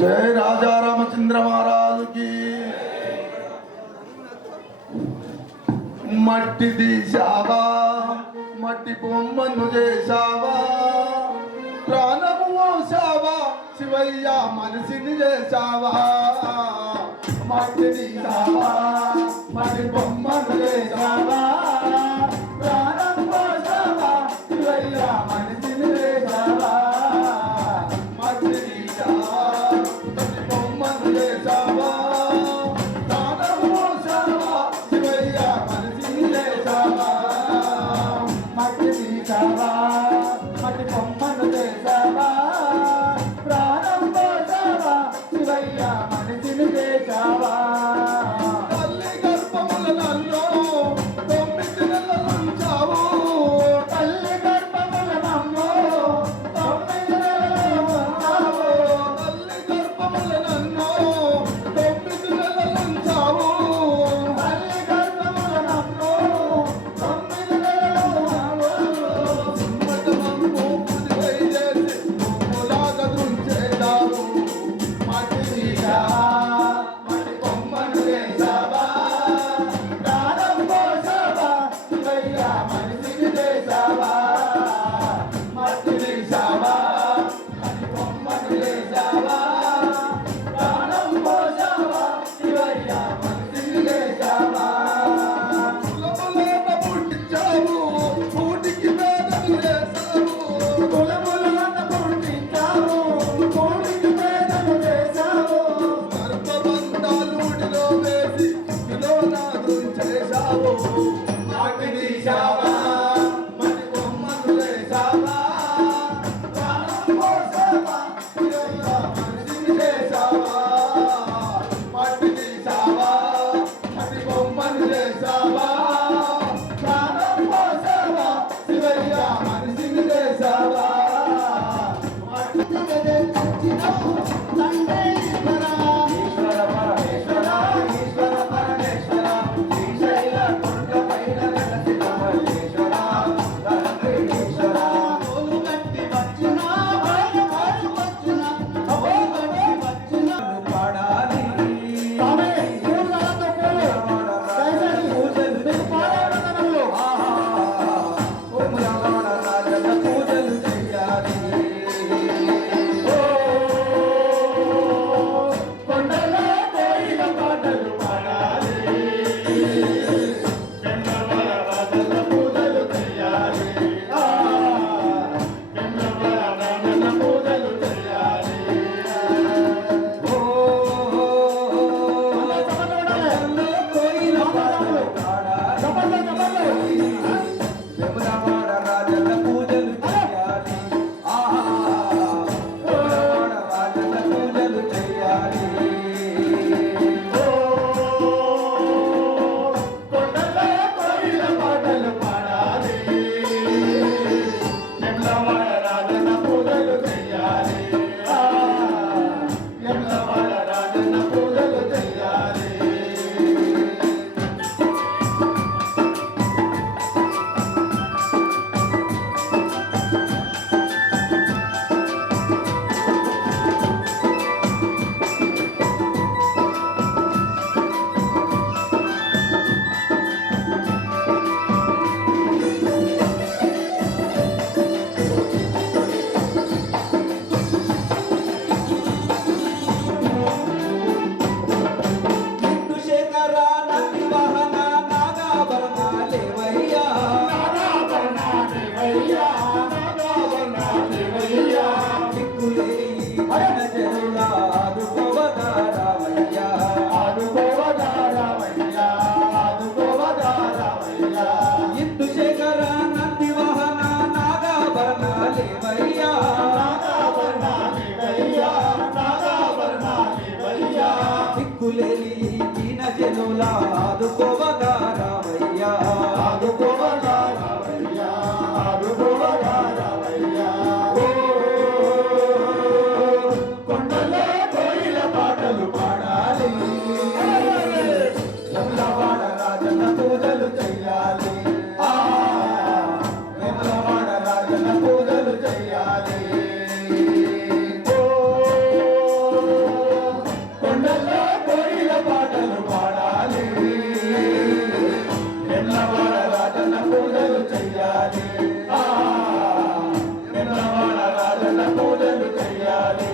जय राजा रामचंद्र महाराज की। मट्टी दीशावा मट्टी बొమ్మను చేశావా ప్రాణము మోసావా శివయ్య మనసిని చేశావా మట్టి దీశావా మట్టి బొమ్మను చేశావా ప్రాణము మోసావా శివయ్య మనసిని చేశావా మట్టి దీశావా మట్టి బొమ్మను చేశావా ప్రాణం పోసావా శివయ్య మనిషిని చేశావా తల్లి గర్భముల నన్ను 9 నెలలు ఉంచావు తల్లి గర్భముల నన్ను 9 నెలలు ఉంచావు తల్లి గర్భముల నన్ను 9 నెలలు ఉంచావు తల్లి గర్భముల నన్ను 9 నెలలు రాజన్న పూజలు చెయ్యాలి వేములవాడ రాజన్న పూజలు చెయ్యాలి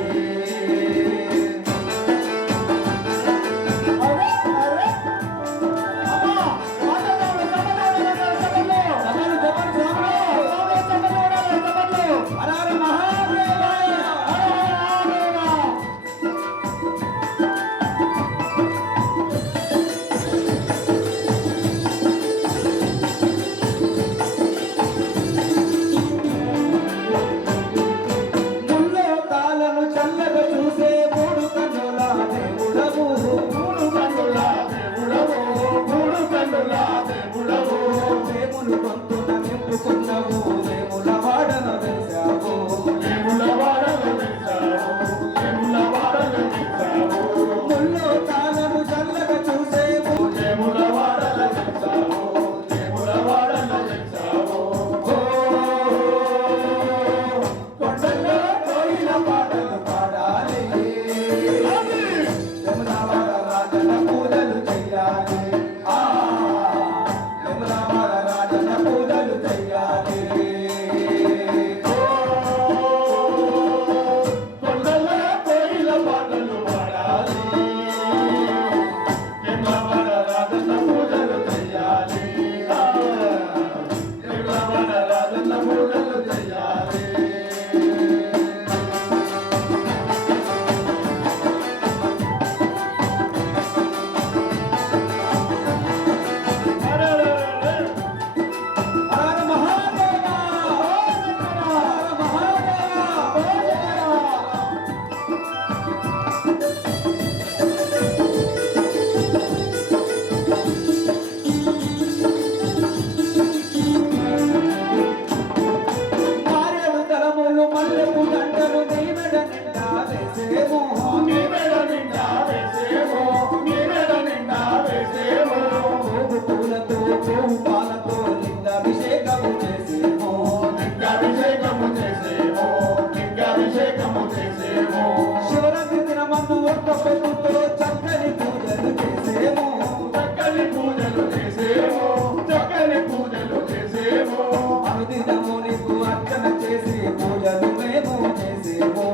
చక్కని పూజలు చేసేమో అనుదినము నీకు అర్చన చేసి పూజలు మేము చేసేమో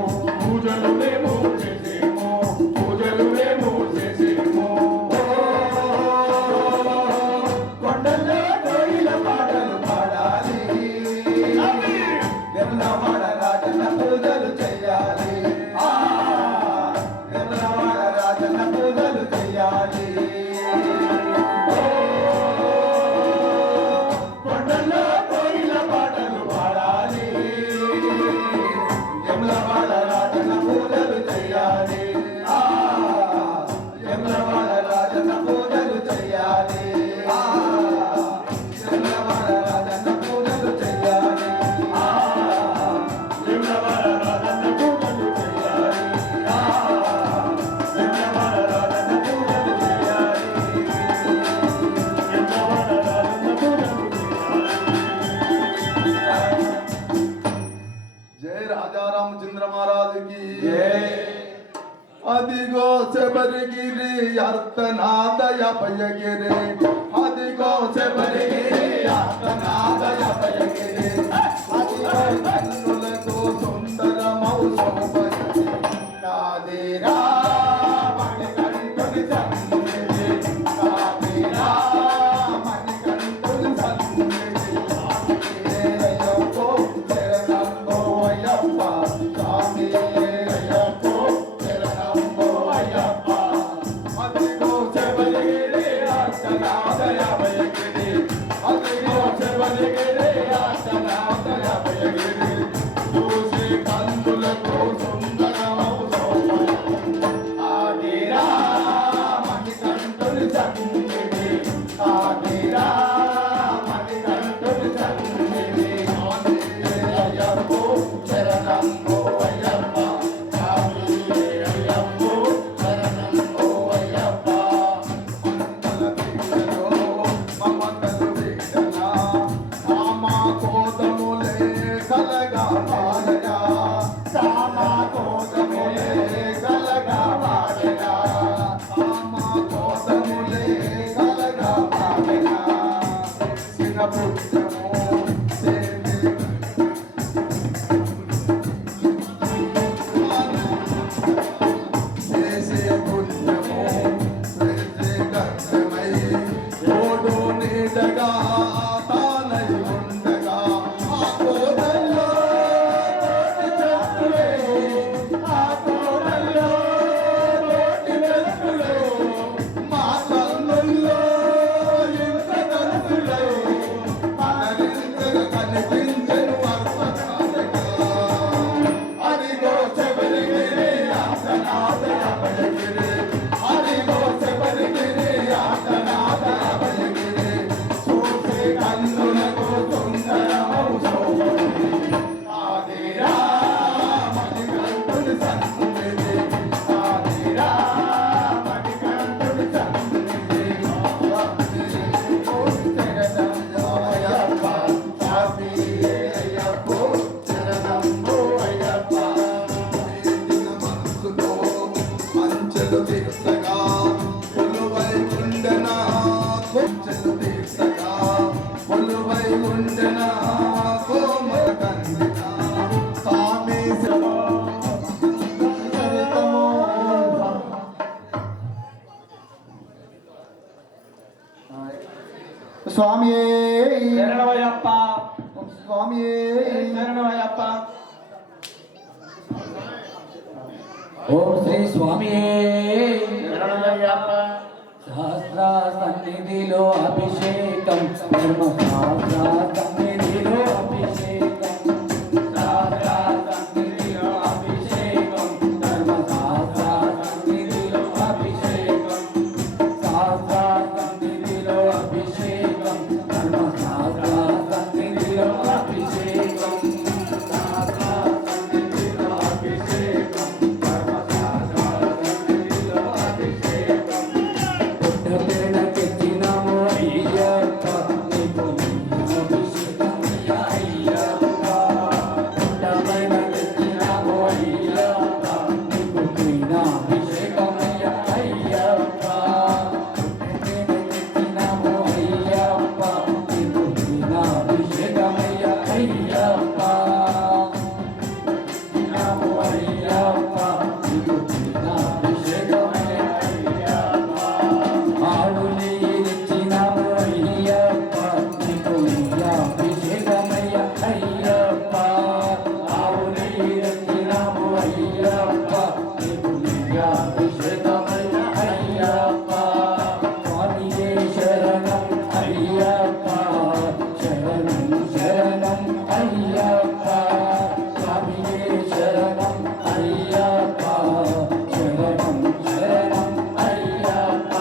కొండల్లో కోయిల పాటలు పాడాలి వేములవాడ రాజన్న పూజలు చెయ్యాలి వేములవాడ రాజన్న పూజలు చెయ్యాలి కొండల్లో కోయిల పాటలు పాడాలి వేములవాడ రాజన్న పూజలు చెయ్యాలి వేములవాడ రాజన్న పూజలు చెయ్యాలి వేములవాడ రాజన్న పూజలు చెయ్యాలి వేములవాడ రాజన్న పూజలు చెయ్యాలి వేములవాడ రాజన్న పూజలు చెయ్యాలి వేములవాడ రాజన్న పూజలు చెయ్యాలి జై రాజా రామచంద్ర మహారాజ్ కి జై అదిగో శబరిగిరి అర్తనాదయ పయగిరి అదిగో శబరిగిరి అర్తనాదయ పయగిరి అదిగో కన్నులతో సుందరమౌ సౌభగతి నాదేరా మణికంఠుని సన్నిధి నాదేరా మణికంఠుని సన్నిధి అయ్యప్పో శరణంబో అయ్యప్ప స్వామి అయ్యప్పో శరణంబో అయ్యప్ప అదిగో శబరిగిరి అర్చనా స్వామియే శరణమయ్యప్ప స్వామియే శరణమయ్యప్ప. ఓం శ్రీ స్వామియే శరణమయ్యప్ప. సహస్ర సన్నిధిలో అభిషేకం ధర్మ సహస్ర సన్నిధిలో అభిషేకం సహస్ర సన్నిధిలో అభిషేకం ధర్మ సహస్ర సన్నిధిలో అభిషేకం సహస్ర సన్నిధిలో అభిషేకం ధర్మ సహస్ర సన్నిధిలో అభిషేకం సహస్ర సన్నిధిలో అభిషేకం ధర్మ సహస్ర సన్నిధిలో అభిషేకం పుట్టపేడ తెచ్చినాము అయ్యప్ప నీకు అభిషేకం అయ్యప్ప పుట్టపేడ తెచ్చినాము అయ్యప్ప నీకు అభిషేకం అయ్యప్ప పుట్టపేడ తెచ్చినాము అయ్యప్ప నీకు అభిషేకం అయ్యప్ప నాము అయ్యప్ప నీకు అభిషేకం అయ్యప్ప ఆవు నెయ్యి తెచ్చినాము అయ్యప్ప నీకు అభిషేకం అయ్యప్ప ఆవు నెయ్యి తెచ్చినాము అయ్యప్ప నీకు అభిషేకం అయ్యప్ప స్వామియే శరణం అయ్యప్ప శరణం శరణం అయ్యప్ప స్వామియే శరణం అయ్యప్ప శరణం శరణం అయ్యప్ప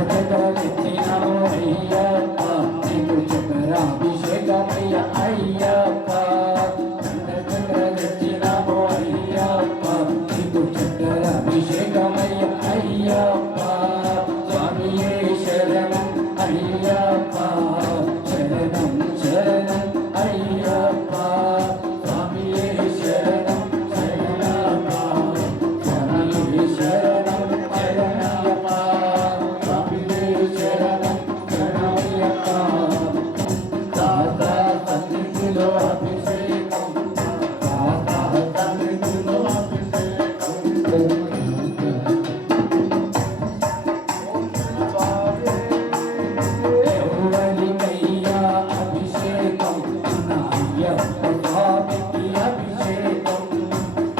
చక్రమెత్తినాము అయ్యప్ప నీకు చక్రాభిషేకం అయ్యప్ప చక్రమెత్తినాము అయ్యప్ప నీకు చక్రాభిషేకం అయ్యప్ప స్వామియే శరణం అయ్యప్ప శరణం శరణం అయ్యప్ప స్వామియే శరణం శరణప్ప స్వామియే శరణం శరణయ్యప్ప స్వామియే శరణం శరణయ్యప్ప దాతా సన్నిధిలో అభిషేకం దాతా సన్నిధిలో అభిషేకం ఎవరికయ్యా అభిషేకం అయ్యప్ప స్వామికి అభిషేకం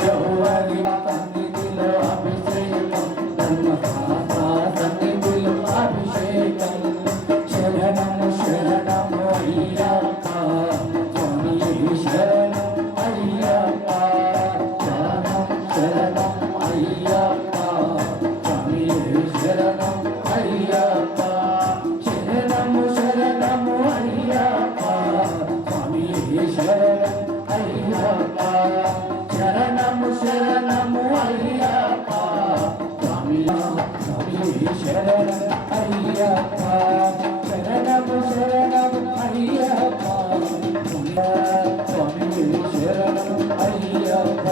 ఎవరి సన్నిధిలో అభిషేకం ధర్మశాస్త్ర సన్నిధిలో అభిషేకం శరణము శరణము అయ్యప్ప స్వామియే శరణం అయ్యప్ప శరణం శరణం అయ్యప్ప స్వామియే శరణం అయ్యప్ప శరణము శరణము అయ్యప్ప స్వామియే శరణం అయ్యప్ప శరణము శరణము అయ్యప్ప స్వామియే శరణం అయ్యప్ప శరణము శరణము అయ్యప్ప స్వామియే శరణం అయ్యప్ప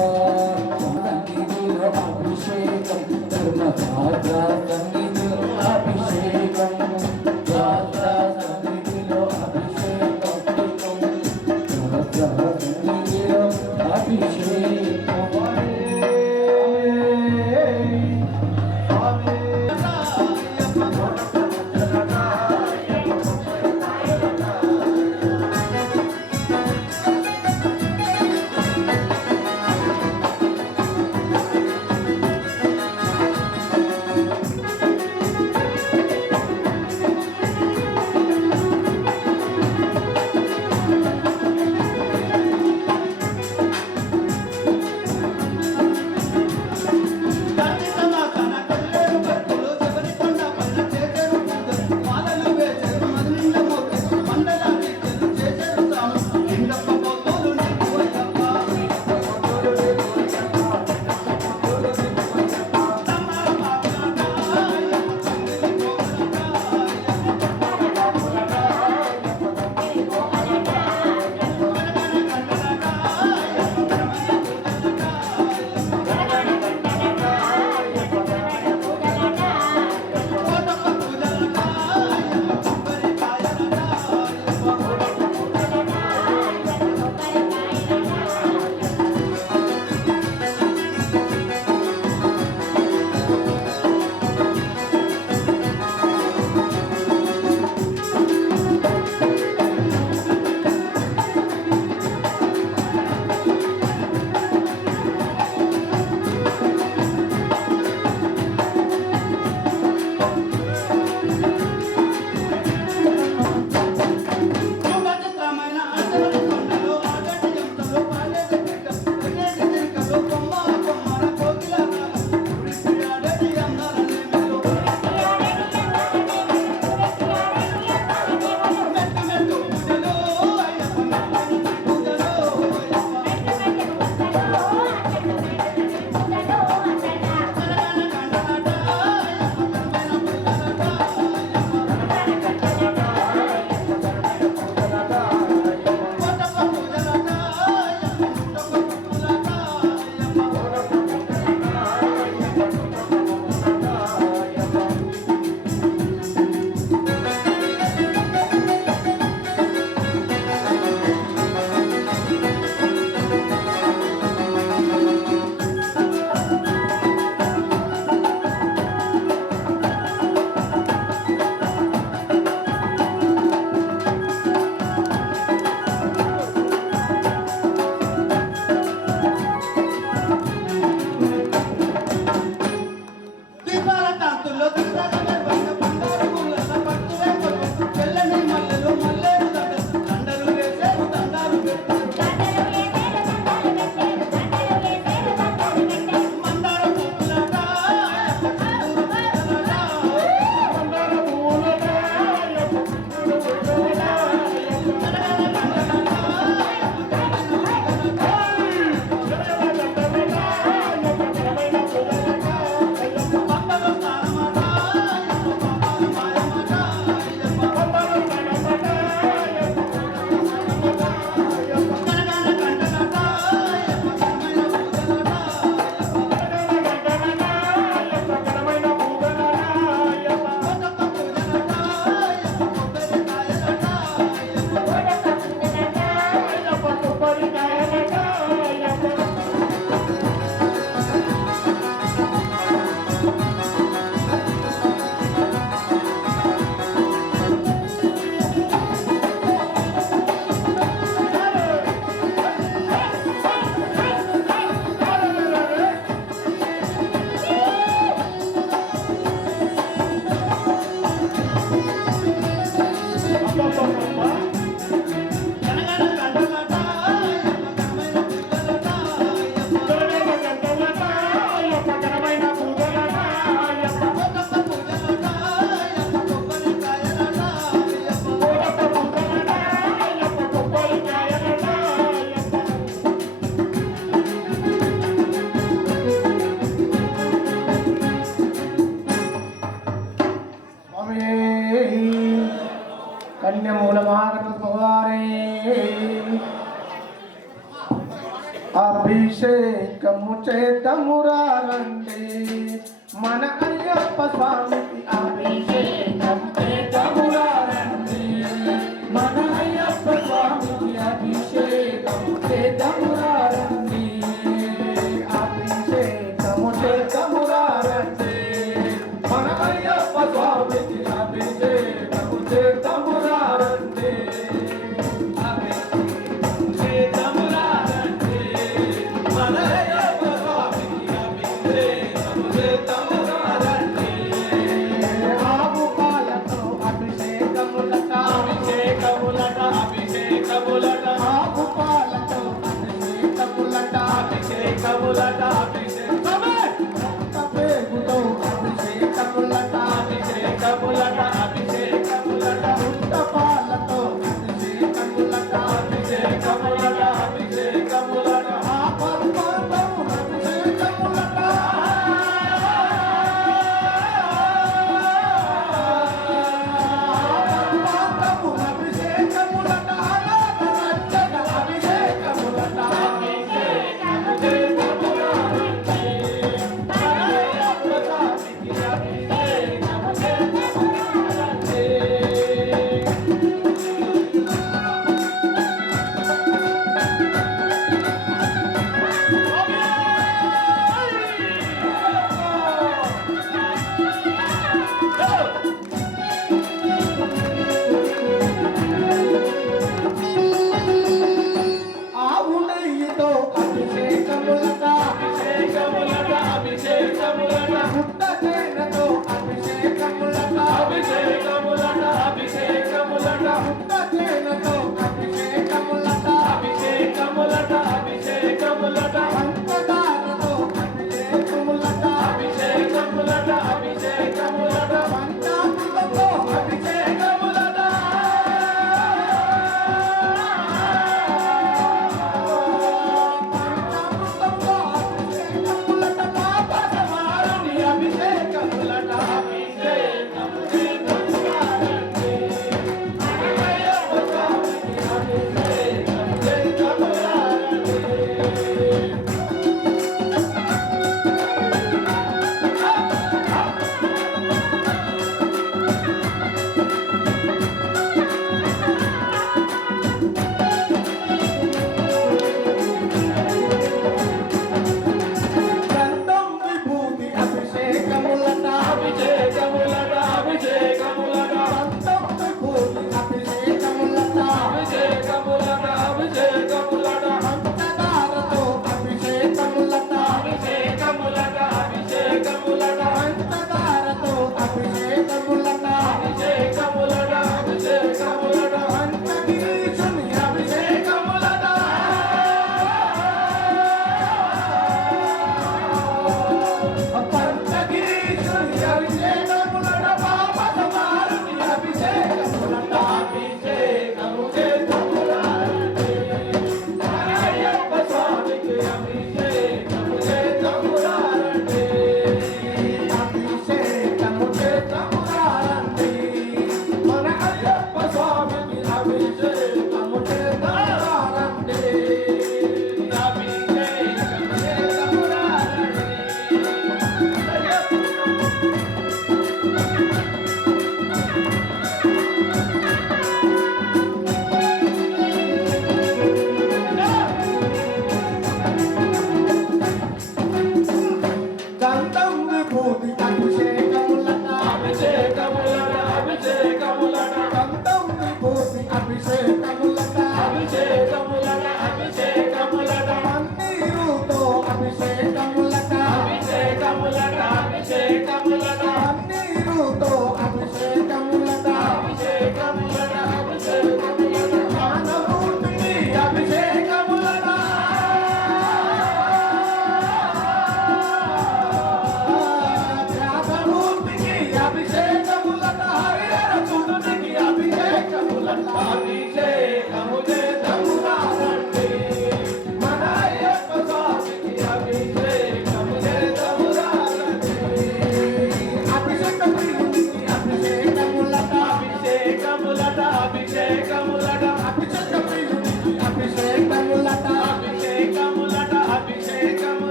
సన్నిధిలో అభిషేకం ధర్మ గాత్ర సన్నిధిలో అభిషేకం గాత్ర సన్నిధిలో అభిషేకం గాత్ర సన్నిధిలో అభిషేకం అభిషేకము చేతమురారండి మన అయ్యప్ప స్వామికి అభిషేకం చేద్దామురారండి మన అయ్యప్ప స్వామికి అభిషేకం చేద్దామురారండి అభిషేకము చేద్దామురారండి మన అయ్యప్ప స్వామికి అభిషేకం చేద్దామురారండి చేద్దామురారండి మన అయ్యప్ప స్వామికి అభిషేకం చేద్దామురారండి ఆవు పాలతో అభిషేకములట అభిషేకములట అభిషేకములట ఆవు పాలతో అభిషేకములట అభిషేకములట అభిషేకమే రక్త పేగుతో అభిషేకములట అభిషేకములట అభిషేకములట పుట్ట పాలతో అభిషేకములట అభిషేకములట అభిషేకములట ఆ పర్వతం అభిషేకములట పర్వతము అభిషేకములట అనాథ అభిషేకములట ఆవు నెయ్యితో అభిషేకములట అభిషేకములట అభిషేకములట పుట్ట తేనెతో అభిషేకములట అభిషేకములట అభిషేకములట పుట్ట తేనెతో అభిషేకములట అభిషేకములట అభిషేకములట పంచదారతో అభిషేకములట అభిషేకములట అభిషేకములట పంచామృతంతో అభిషేకములట పంచామృతంతో అభిషేకములట పాప సమారుని అభిషేకములట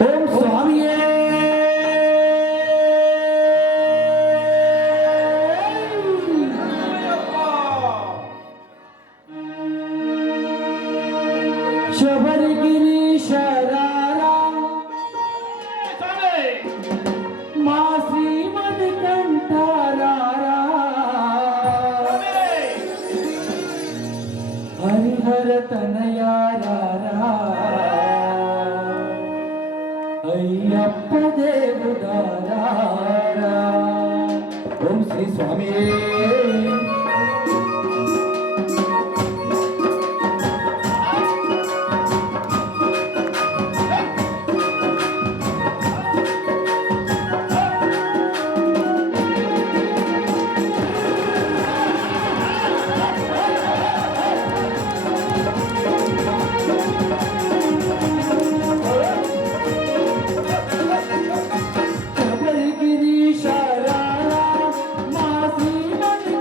ఓం స్వామియే శబరిగిరీశరారా మా శ్రీమణి కంఠారారా హరిహర తనయారారా అయ్యప్ప దేవుడారా ఓం శ్రీ స్వామి శబరిగిరీశరారా మా శ్రీమణి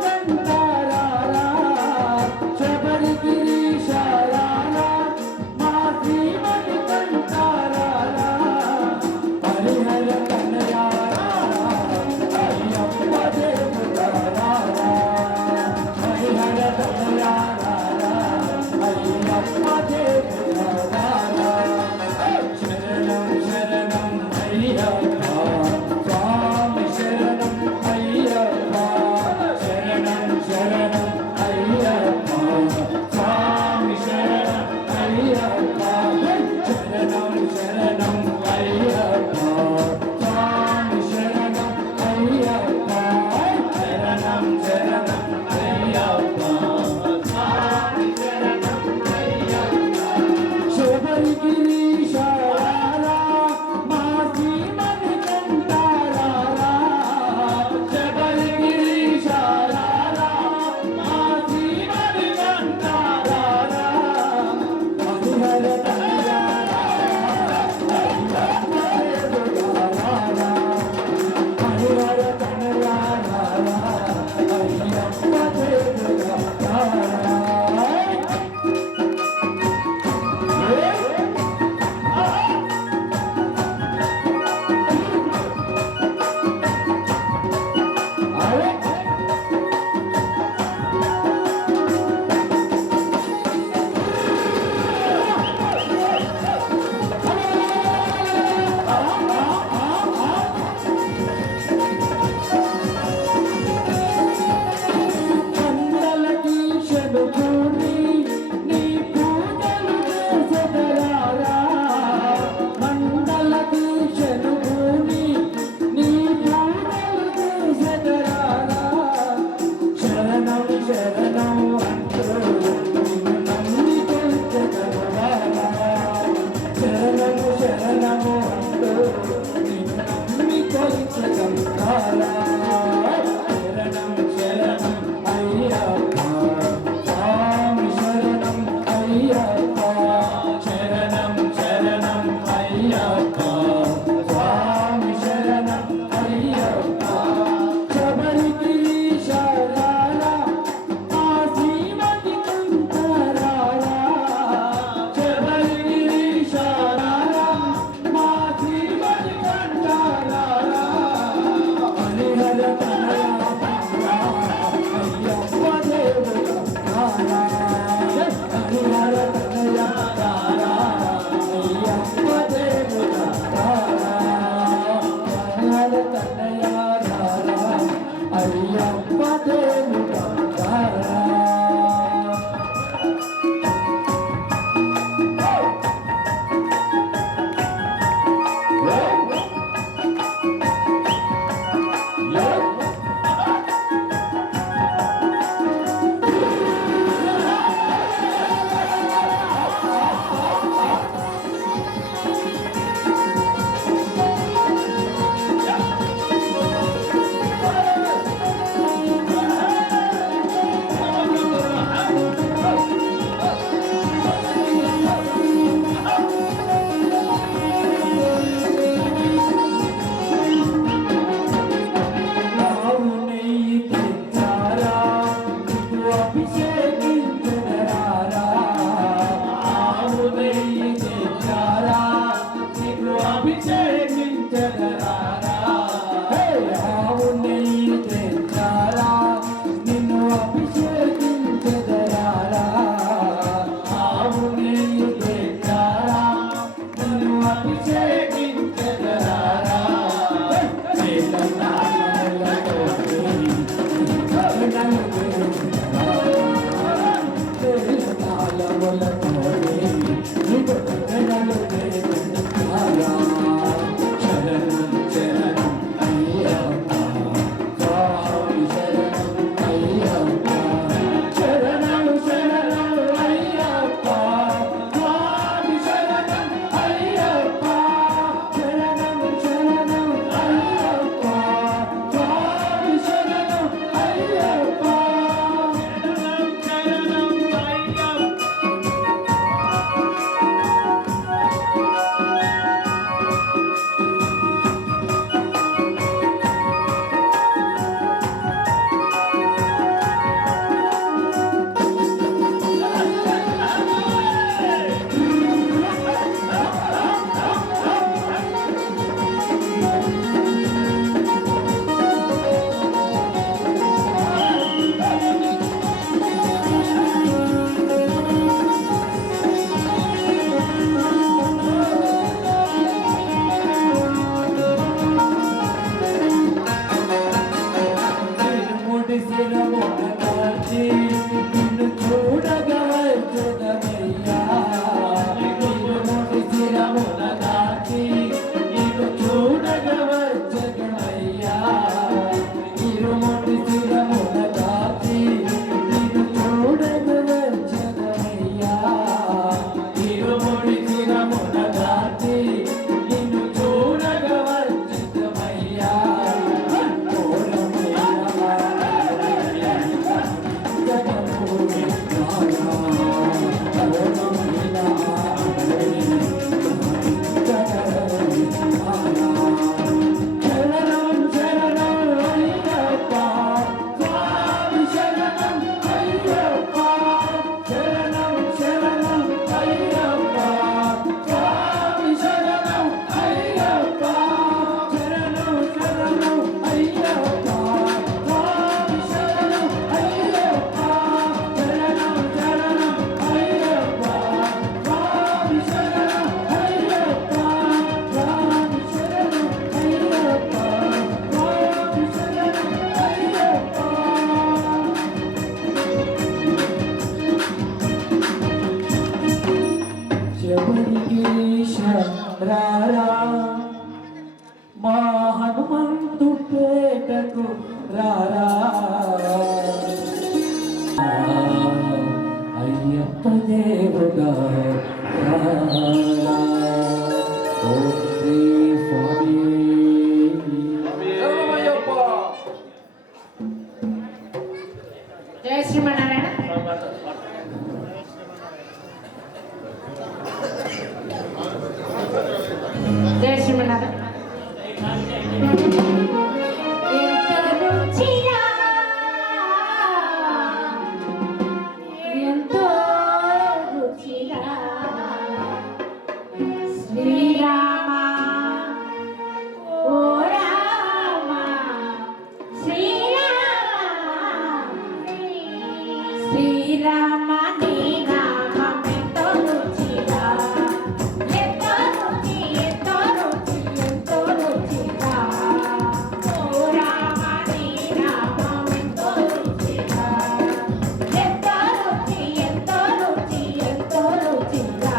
రారా మా హనుమంతుపేటకు రారా అయ్యప్ప దేవుడా రారా ఓం శ్రీ స్వామి జయ శ్రీమన్నారాయణ. జయ శ్రీమన్నారాయణ. ఎంతో రుచిరా శ్రీరామ ఓ రామ శ్రీరామ నీ నామమెంతో రుచిరా ఎంతో రుచి ఎంతో రుచి ఎంతో రుచిరా ఓ రామ నీ నామమెంతో రుచిరా ఎంతో రుచి ఎంతో రుచి ఎంతో రుచిరా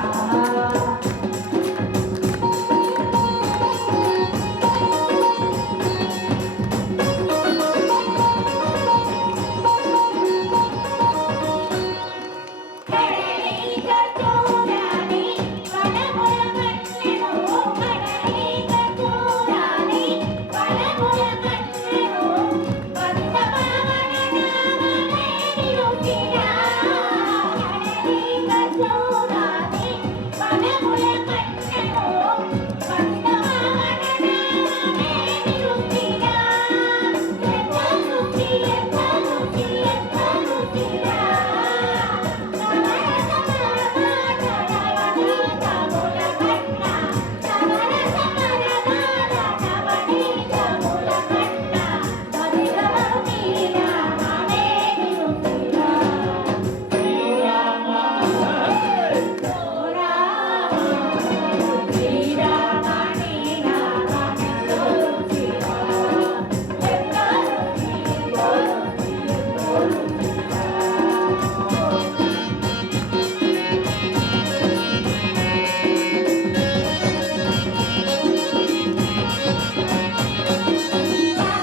రుచిరా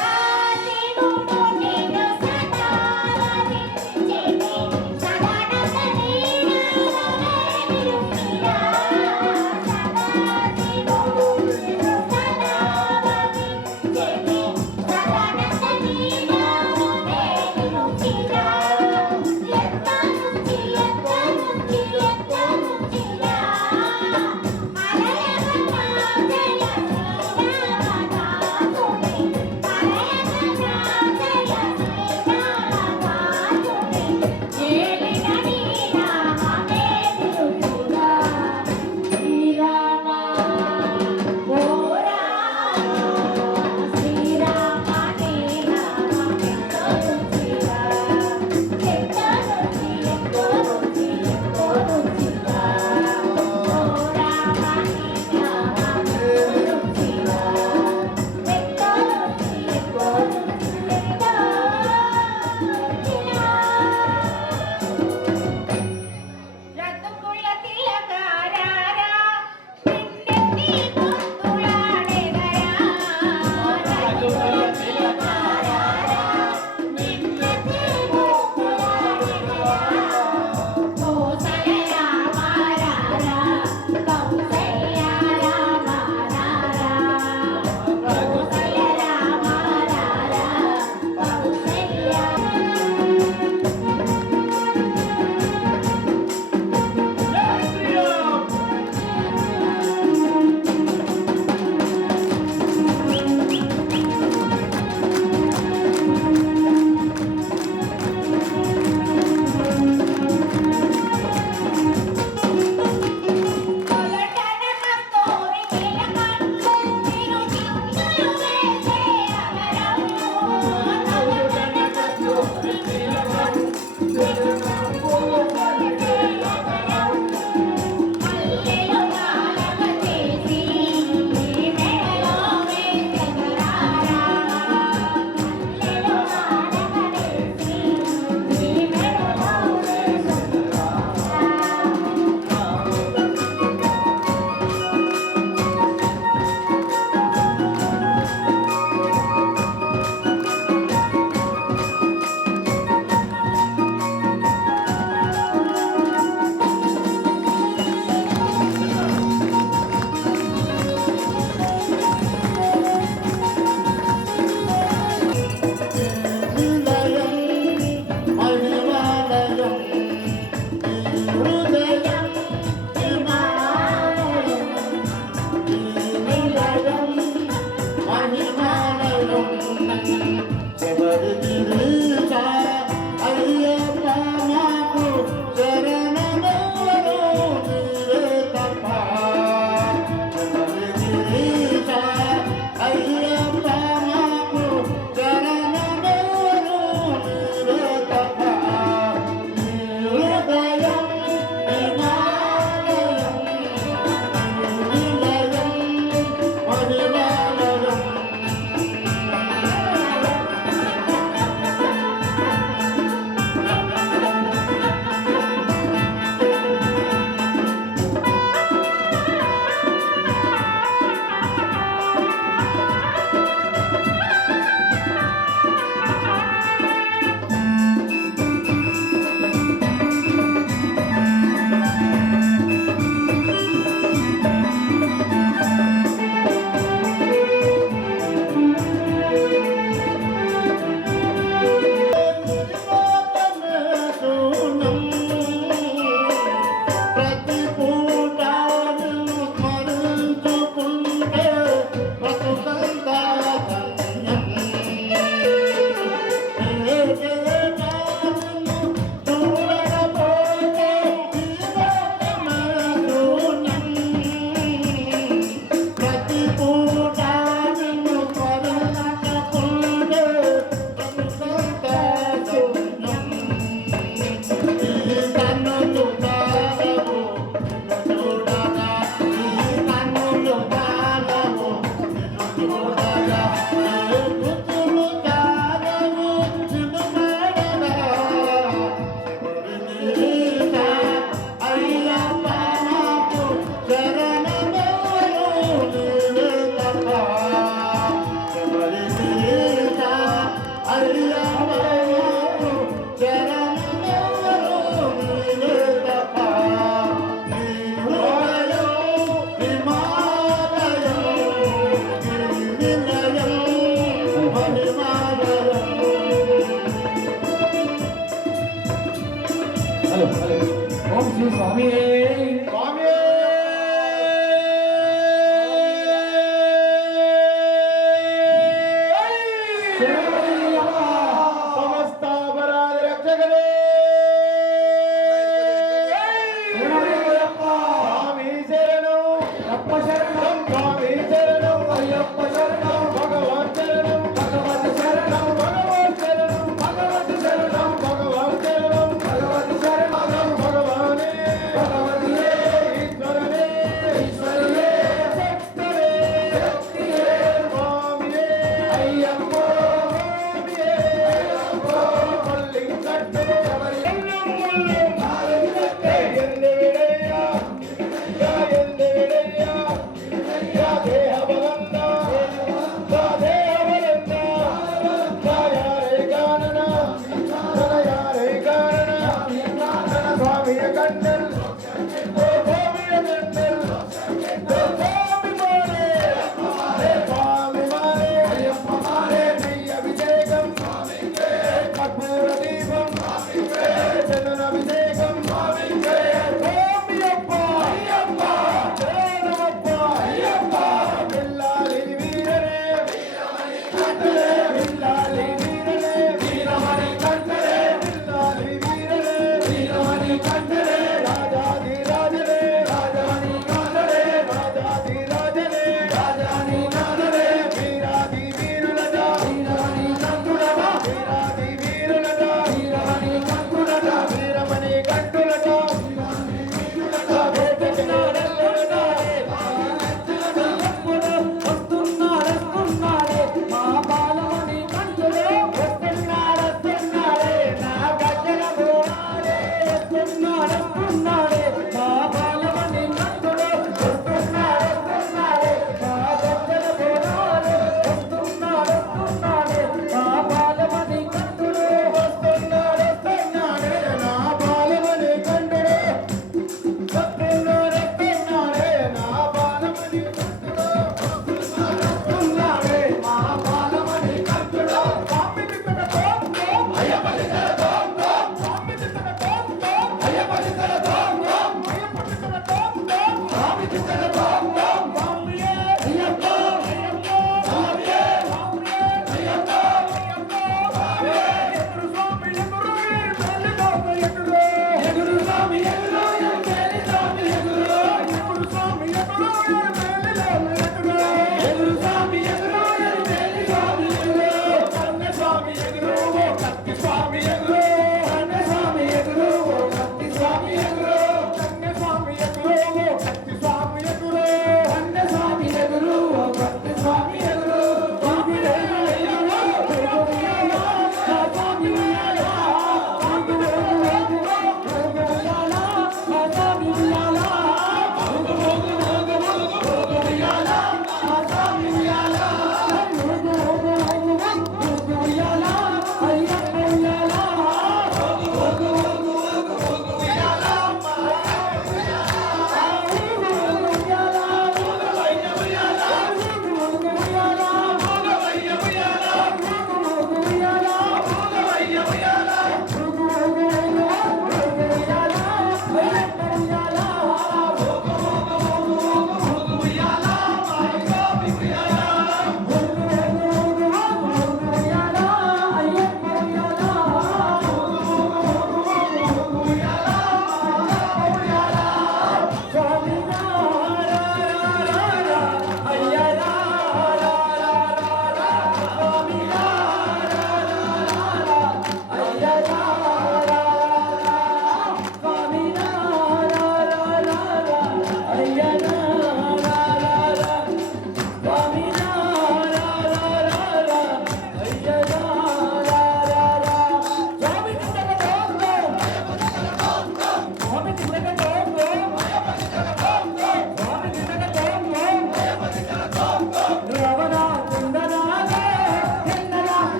సదాశివుడు నిన్ను సదా వరించెని, సదానంద నీనామమే నిలుపిరా. సదాశివుడు నిన్ను సదా వరించెని, సదానంద నీనామమే నిలుపిరా. ఓం శ్రీ స్వామి స్వామి సమస్త అపరాధ రక్షకరే స్వామి శరణం అప్ప శరణం స్వామి శరణం అయ్యప్ప శరణం భగవాన్ శరణం భగవతి శరణం భగవాన్ శరణం భగవతి శరణం భగవాన్ శరణం భగవతి శరణం భగవానే భగవతియే ఈశ్వరనే ఈశ్వరియే శక్తరే శక్తియే స్వామియే అయ్యప్ప స్వామియే మళ్ళీ కట్టు వీరమణి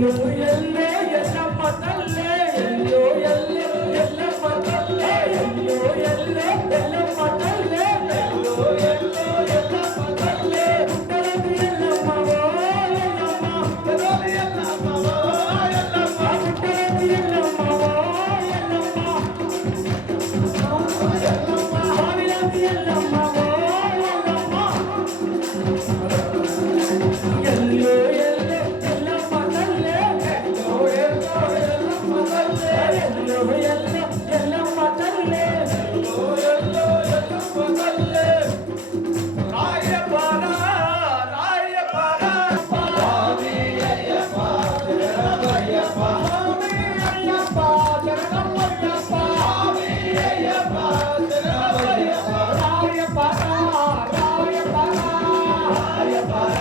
ఎల్లు ఎల్లే ఎల్లమ్మ తల్లే ఎల్లు ఎల్లే ఎల్లమ్మ తల్లే ఎల్లు ఎల్లే ఎల్లమ్మ తల్లే ఎల్లు ఎల్లు ఎల్లమ్మ తల్లే పుట్టలది ఎల్లమ్మ ఓ ఎల్లమ్మ పుట్టలది ఎల్లమ్మ ఓ ఎల్లమ్మ పుట్టలది ఎల్లమ్మ ఓ ఎల్లమ్మ ఆవిలది ఎల్లమ్మ ఓ ఎల్లమ్మ ఎల్లు ఎల్లే ఎల్లమ్మ తల్లే ఎల్లు ఎల్లు ఎల్లమ్మ తల్లే ఎల్లు ఎల్లు ఎల్లమ్మ తల్లే ఎల్లు ఎల్లు ఎల్లమ్మ తల్లే రాయపార రాయపార స్వామి అయ్యప్ప శరణమయ్యప్ప స్వామి అయ్యప్ప శరణమయ్యప్ప స్వామి అయ్యప్ప శరణమయ్యప్ప రాయపార రాయపార రాయపార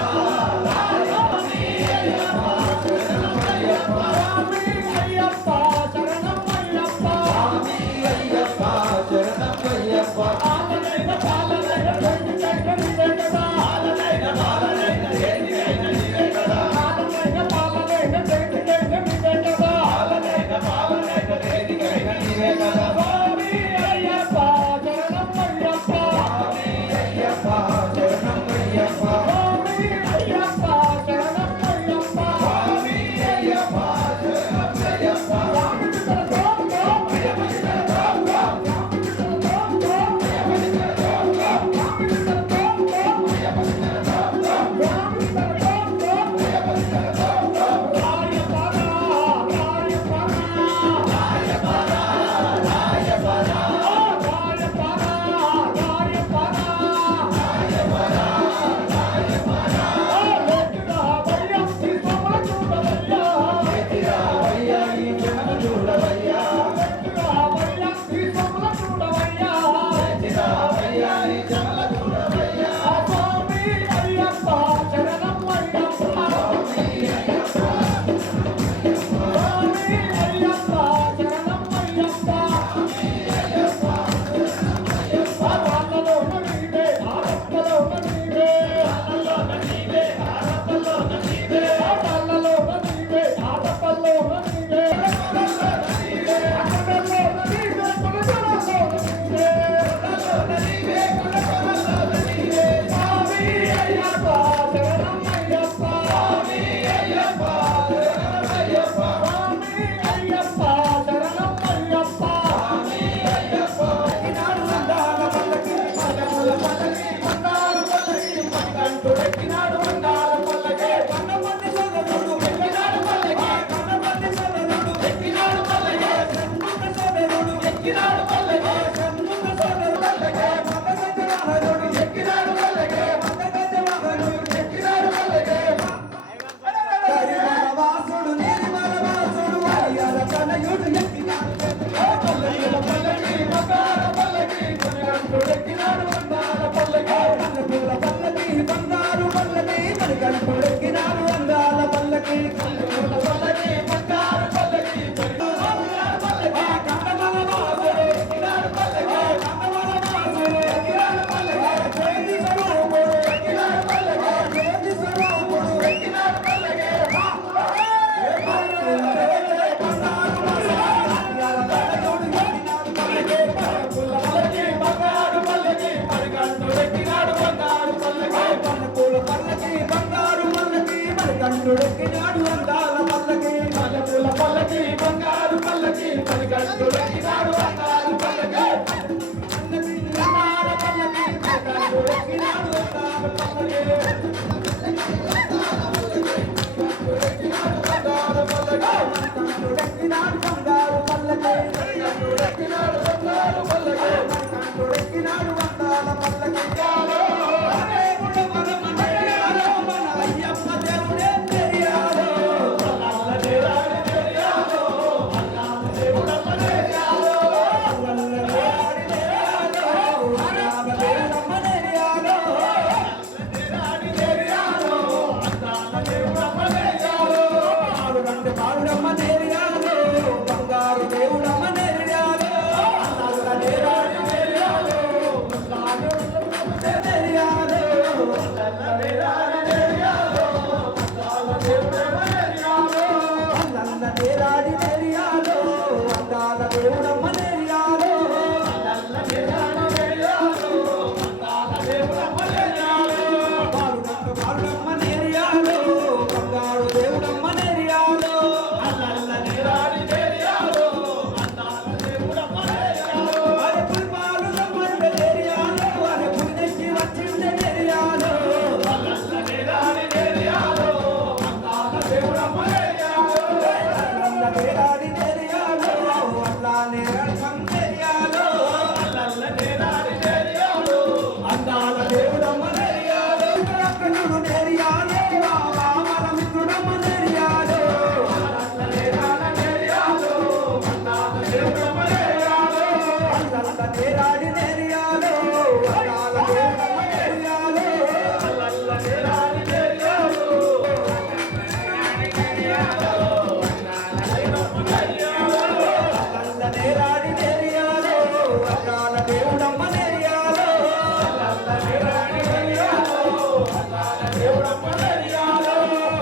కండుడెక్కినాడు అందాల పల్లకి మల్లెపూల పల్లకి బంగారు పల్లకి కండుడెక్కినాడు అందాల పల్లకి అన్నపిల్లమార పల్లకి కండుడెక్కినాడు అందాల పల్లకి కండుడెక్కినాడు బంగారు పల్లకి కండుడెక్కినాడు బంగారు పల్లకి కండుడెక్కినాడు బంగారు పల్లకి కండుడెక్కినాడు అందాల పల్లకి బంగారు దేవుడమ్మ దేవుడమ్మనేరియాలో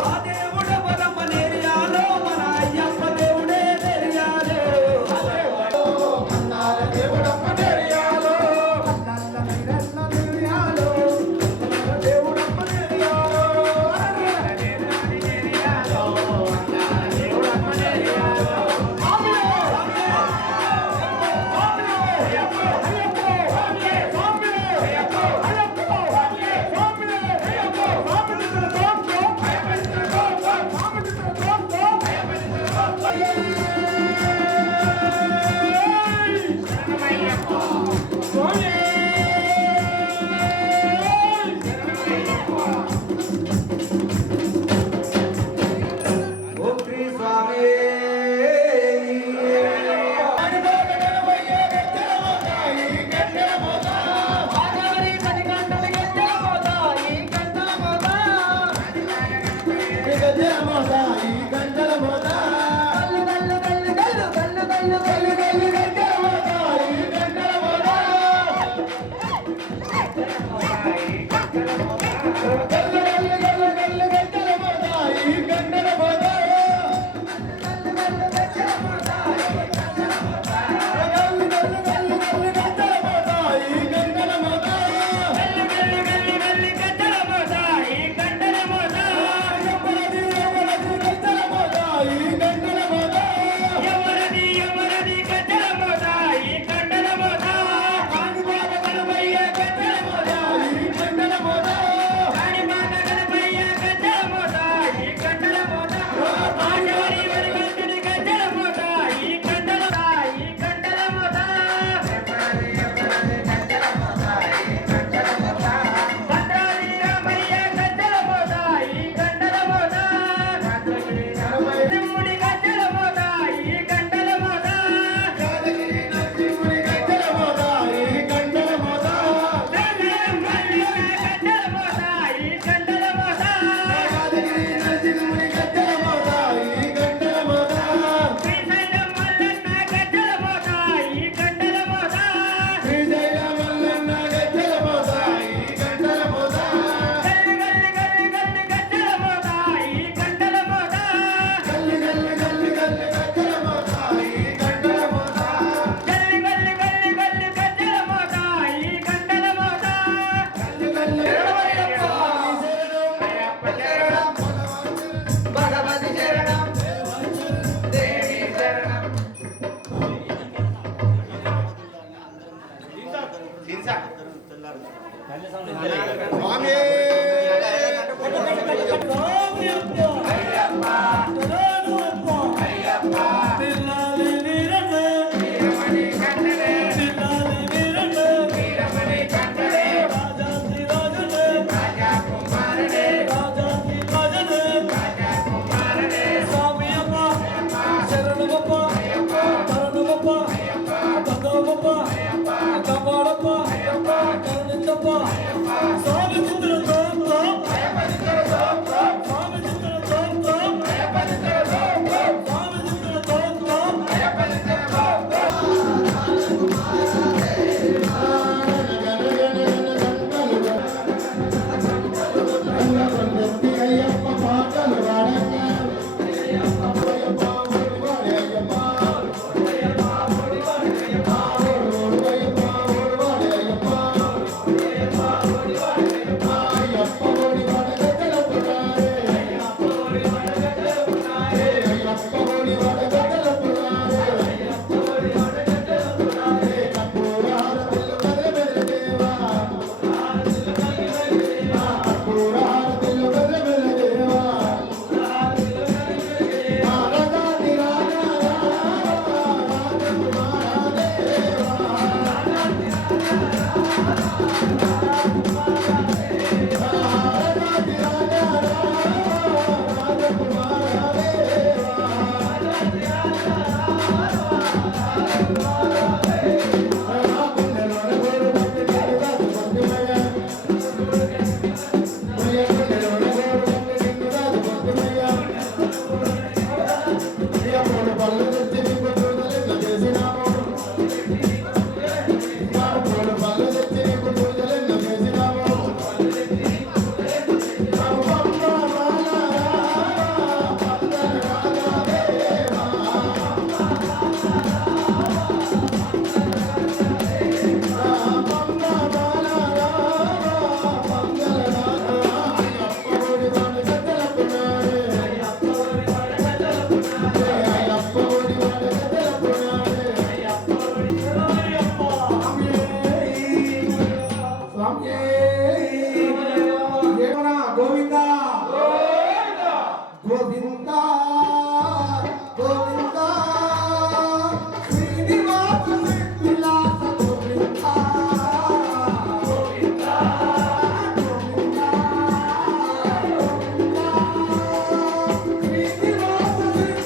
ఆ దేవుడు బలమనేరియాలో మన అయ్యప్ప దేవుడే నెరియాలో అన్నాల దేవుడమ్మనేరియాలో అన్నల్ల నీరన్న నెరియాలో దేవుడమ్మనేరియాలో నెరియాలో దేవుడమ్మనేరియాలో ఓం శ్రీ స్వామి కరుణించప్ప స్వామి చిత్ర గోవింద గోవింద గోవింద శ్రీనివాస విలాస గోవింద గోవింద గోవింద శ్రీనివాస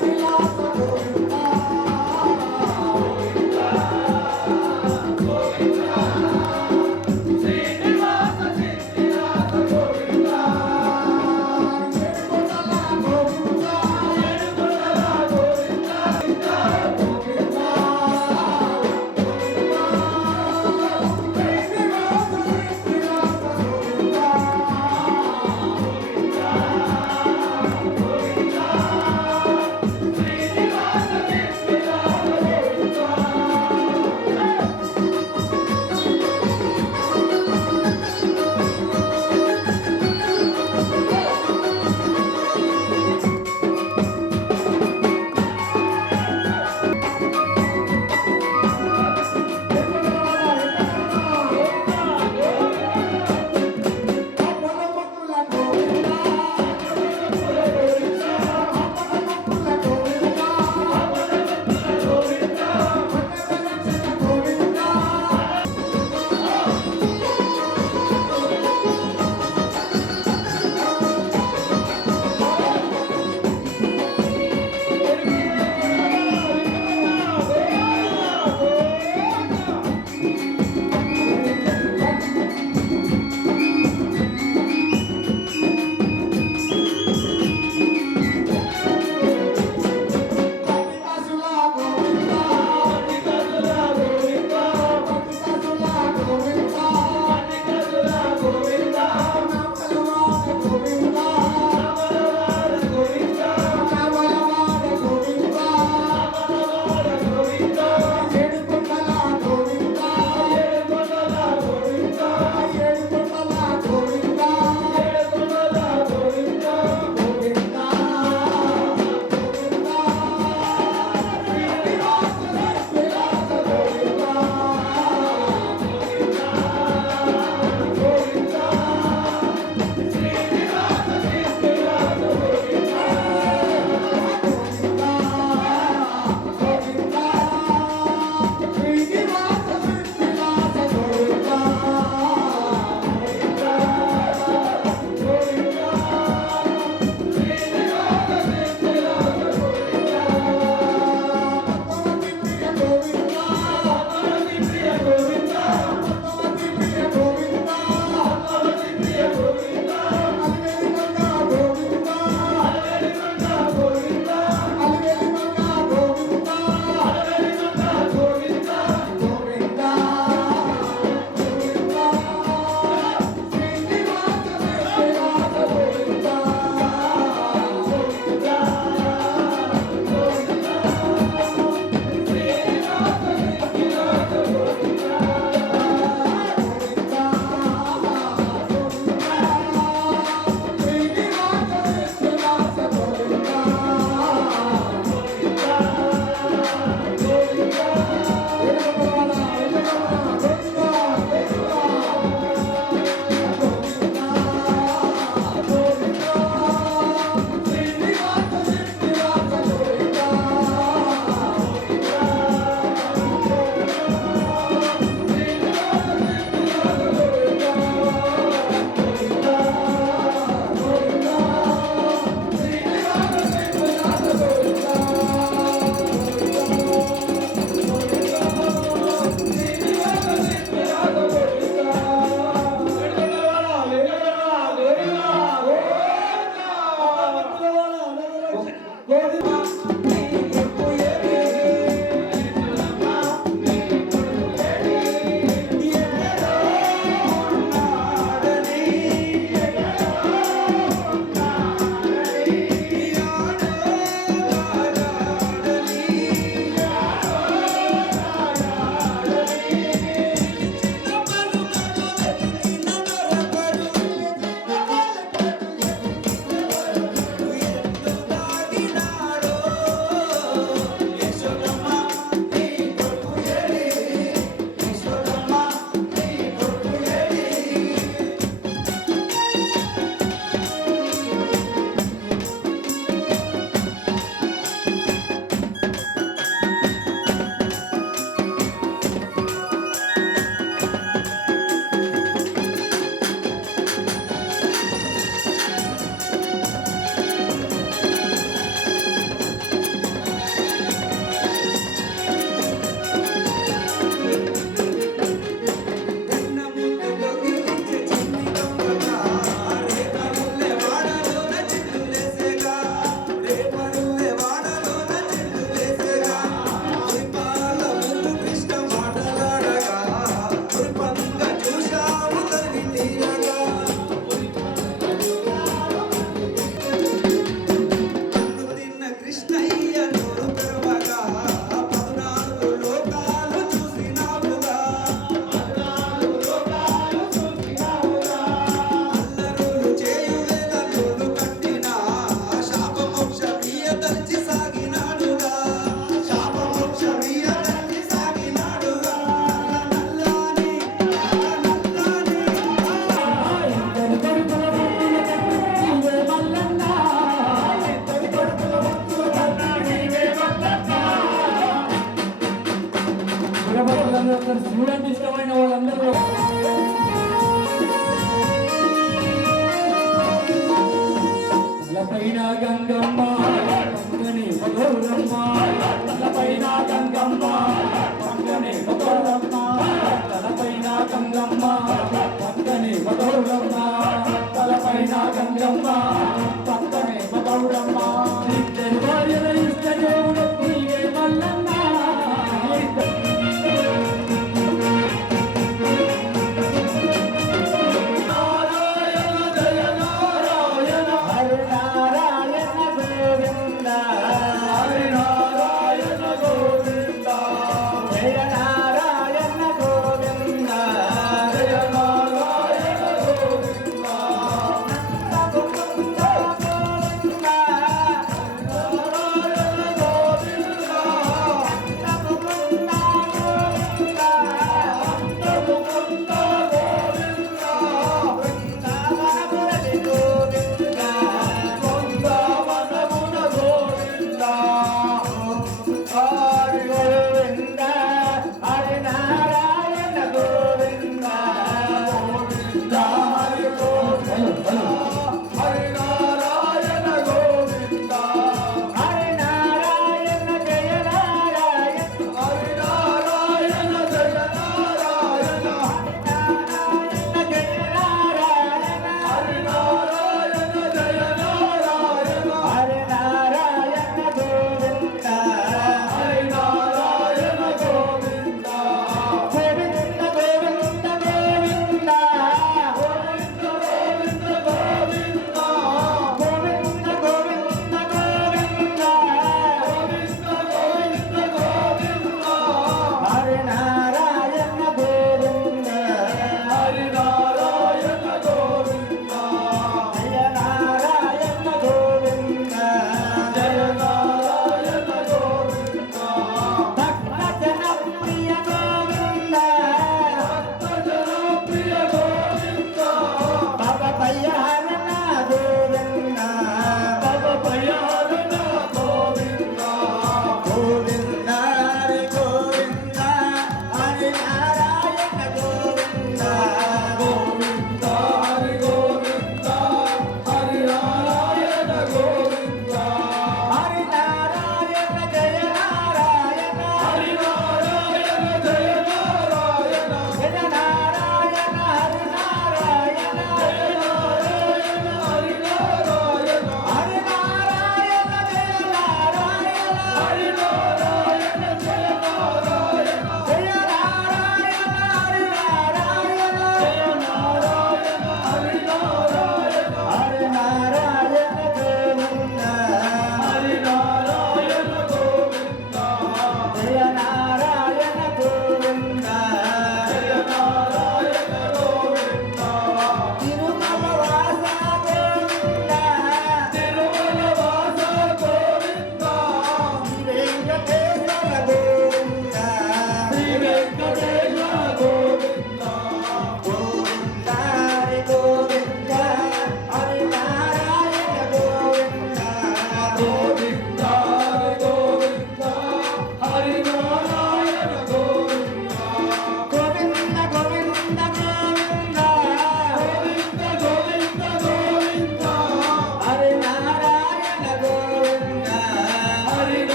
విలాస గోవింద గోవింద తలపైన గంగమ్మ పంగని గౌరమ్మ తలపైన గంగమ్మ పంగని గౌరమ్మ తలపైన గంగమ్మ పంగని గౌరమ్మ తలపైన గంగమ్మ పంగని గౌరమ్మ ఇద్దరు భార్యల ఇష్ట దేవుడు నీవే మల్లన్న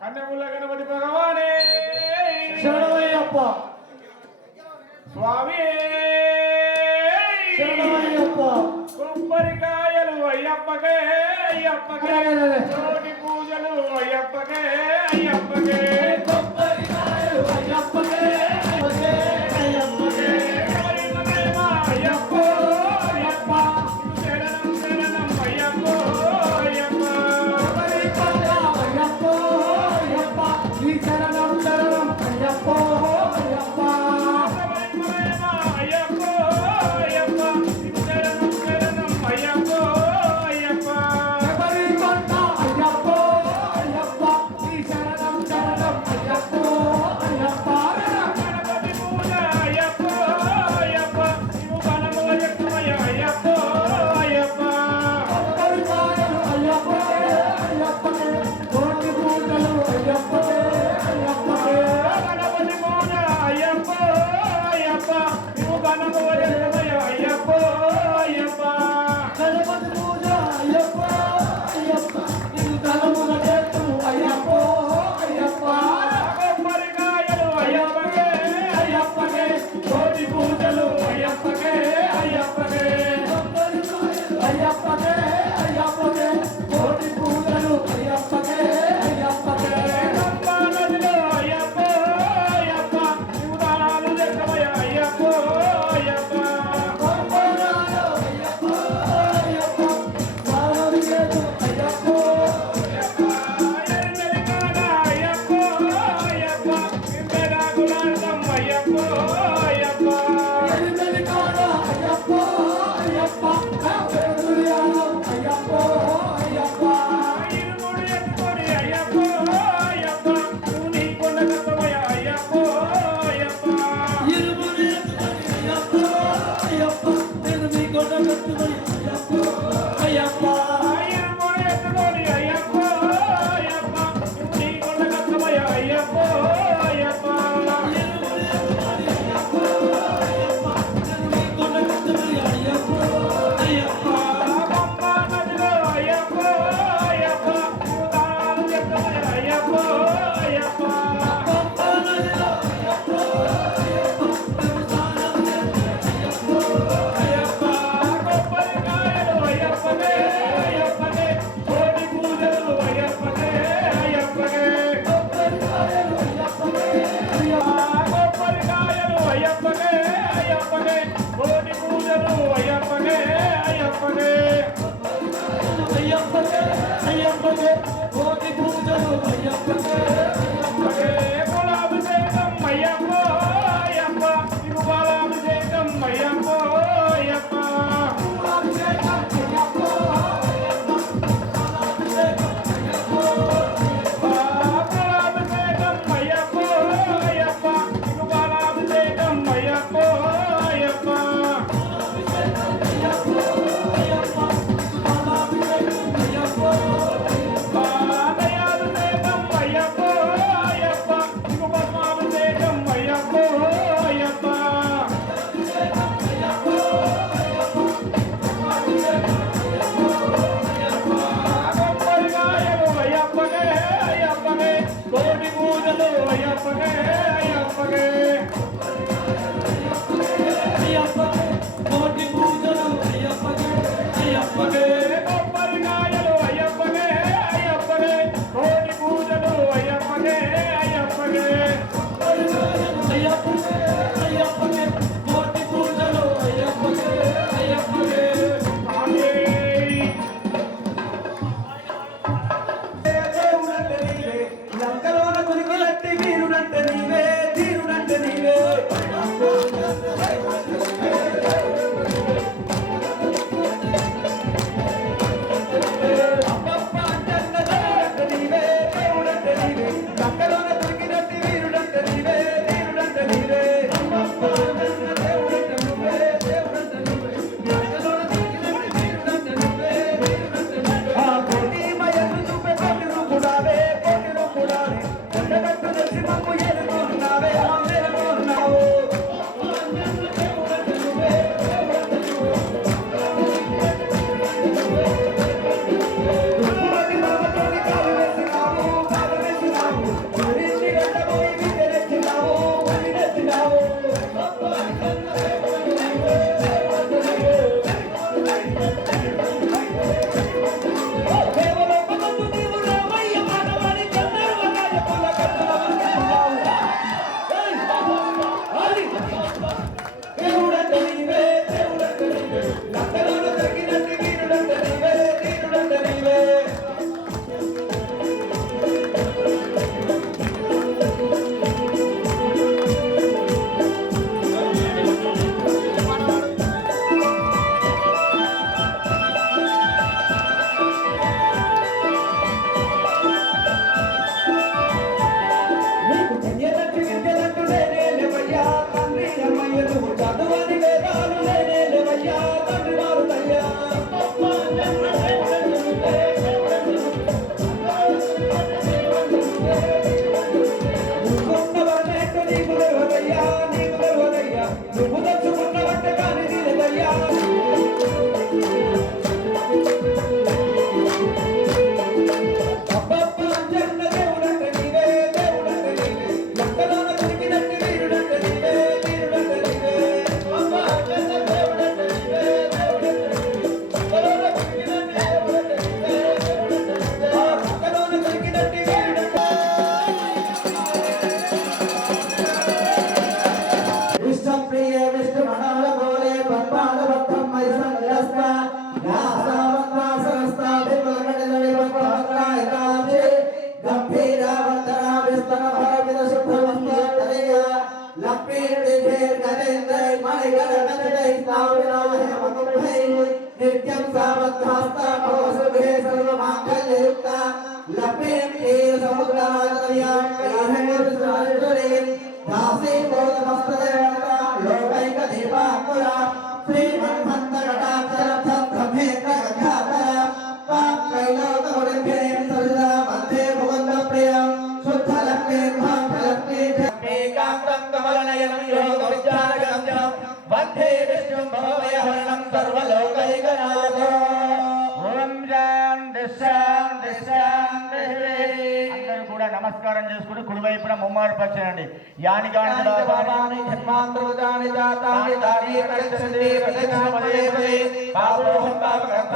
కన్నెముల గణపతి భగవానే శరణమయ్యప్ప స్వామి శరణమయ్యప్ప కొబ్బరికాయలు అయ్యప్పకే అయ్యప్పకే కోటి పూజలు అయ్యప్పకే అయ్యప్పకే కొబ్బరికాయలు నీ శరణం శరణం అయ్యప్పో అయ్యప్ప అయ్యప్పో అయ్యప్ప శరణం శరణం అయ్యప్పో అయ్యప్ప శబరి కొండ అయ్యప్పో అయ్యప్ప నీ శరణం శరణం అయ్యప్పో అయ్యప్ప గణపతి పూజ అయ్యప్పో అయ్యప్ప నీవు బలముల ఎక్కువయ్య అయ్యప్పో అయ్యప్ప కొబ్బరికాయలు అయ్యప్పకే అయ్యప్పకే కోటి పూజలు అయ్యప్పకే అయ్యప్పకే గణపతి పూజ అయ్యప్పో అయ్యప్ప నీవు బలముల ఎక్కువయ్య అయ్యప్పో అయ్యప్ప గణపతి పూజ అయ్యప్ప అయ్యప్ప నీకు తలమున చేతు అయ్యప్ప అయ్యప్ప కొబ్బరికాయలు అయ్యప్పకే అయ్యప్పకే కోటి పూజలు అయ్యప్పకే అయ్యప్పకే అయ్యప్పకే అయ్యప్పకే కోటి పూజలు అయ్యప్పకే అయ్యప్పకే గంగా నదిలో అయ్యప్పో అయ్యప్ప నీవు దానాలు లెక్కవయ్య అయ్యప్పో అయ్యప్ప కొబ్బరికాయలు అయ్యప్ప అయ్యప్ప స్వామి చేతు అయ్యప్ప ఎరిమెలికాడ అయ్యప్పో అయ్యప్ప ఇంపెరాకులాడతాం అయ్యప్పో అయ్యప్ప ఎలిమెలికాడ అయ్యప్ప అయ్యప్ప పెరుయాలో అయ్యప్ప అయ్యప్ప ఇరుముడి ఎత్తుకొని అయ్యప్పో అయ్యప్ప నువ్వు నీ కొండ కట్టవయ్య అయ్యప్పో అయ్యప్ప ఇరుముడి ఎత్తుకొని అయ్యప్ప అయ్యప్ప నేను మీ కొండ పెట్టుకొని అయ్యప్ప అయ్యప్ప ఇరుముడి ఎత్తుకొని అయ్యప్పో అయ్యప్ప నువ్వు నీ కొండ కట్టవయ్య అయ్యప్పో అయ్యప్ప ఇరుముడి ఎత్తుకొని అయ్యప్ప అయ్యప్ప నేను మీ కొండ పెట్టుకొని అయ్యప్ప అయ్యప్ప గంగా నదిలో అయ్యప్పో అయ్యప్ప నీవు దానాలు లెక్కవయ్య అయ్యప్పో అయ్యప్ప పంపా నదిలో అయ్యప్ప అయ్యప్ప నేను స్నానం చేస్తూ అయ్యప్ప కొబ్బరికాయలు అయ్యప్పకే అయ్యప్పకే కోటి పూజలు అయ్యప్పకే అయ్యప్పకే కొబ్బరికాయలు అయ్యప్పకే అయ్యప్ప కొబ్బరికాయలు అయ్యప్పకే అయ్యప్పకే కోటి పూజలు అయ్యప్పకే అయ్యప్పకే అయ్యప్పకే అయ్యప్పకే కోటి పూజలు అయ్యప్పకే అయ్యప్పకే కులాభిషేకం అయ్యప్పో అయ్యప్ప నీకు బాలాభిషేకం అయ్యప్పో అయ్యప్ప అభిషేకం అయ్యప్ప అయ్యప్ప అభిషేకం అయ్యప్ప కులాభిషేకం అయ్యప్పో అయ్యప్ప నీకు బాలాభిషేకం అయ్యప్పో అయ్యప్ప అభిషేకం అయ్యప్ప అయ్యప్ప అభిషేకం అయ్యప్ప దయాభిషేకం అయ్యప్పో అయ్యప్ప నీకు పద్మాభిషేకం అయ్యప్పో అయ్యప్ప కొబ్బరికాయలు అయ్యప్పకే అయ్యప్పకే కోటి పూజలు అయ్యప్పకే అయ్యప్పకే అయ్యప్పకే కోటి పూజలు అయ్యప్పకే అయ్యప్పకే కొబ్బరికాయలు అయ్యప్పకే అయ్యప్పకే కోటి పూజలు అయ్యప్పకే అయ్యప్పకే అయ్యప్పకే అయ్యప్పకే కోటి పూజలు అయ్యప్పకే అయ్యప్పకే దేవుడంటే నీవే లంకలోన కురికినట్టి వీరుడంటే నీవే ధీరుడంటే నీవే అబ్బబ్బ అంటన్న దేవుడంటే నీవే దేవుడంటే నీవే లంకలోన కురికినట్టి వీరుడంటే నీవే ధీరుడంటే నీవే అబ్బబ్బ అంటన్న దేవుడంటే నువ్వే దేవుడంటే నువ్వే లంకలోన కురికినట్టి వీరుడంటే నువ్వే ధీరుడంటే నువ్వే ఆ కోటి మయలు చూపే కోటి రూపుడావే కోటి రూపుడావే కొండగట్టు తెలిసి మమ్ము ఏలుతున్నావే ఏలుతున్నావు దుర్గుమతి మామతోని కాలు వేసినావు గురించి గడ్డపోయి విద్దెనెత్తినావు వదినెత్తినావు కేవలం నీవు రామయ్య మానవాడి గంధర్వ రాజకుల కన్నుల नित्यं सावधास्ता भवसुभे सर्वमाङ्गल्ययुक्ता लक्ष्मी समुद्रातया दासी बोधमस्तदेवता लोकैकदीपाङ्कुरा श्रीमन्मन्दकटाक्षरब्रह्मेन्द्रगङ्गाधरा वाक्त्रैलोकमुनिभ्येन सरिता मध्ये मुकुन्दप्रियं शुद्धलक्ष्मीर्भाग्यलक्ष्मी ఏకాంతం కమలనయనం యోగవిచారగమ్యం వందే విష్ణుం భవయహరణం సర్వలోకైకనాథం. ఓం శాంతి శాంతి శాంతి. అందరూ కూడా నమస్కారం చేసుకుని కుడివైపున ముమ్మారు పరచండి. యాని గాని బాబాని జన్మాంతర్గాని జాతాని దాని పరిచండి రక్షణమదే పదే పాపోహం పాపకర్మ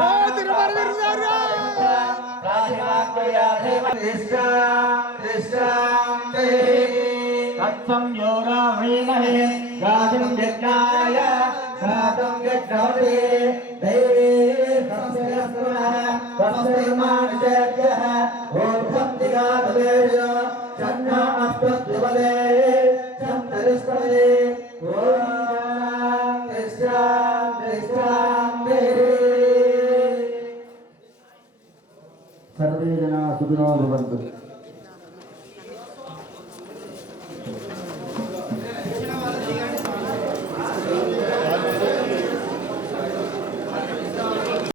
तत्सं योरावीमहे गातुं यज्ञाय गातुं यज्ञवते देवी संस्कृतः वस्त्रमानशेभ्यः ॐ भक्तिगातवेश चन्ना अस्मद्विवदे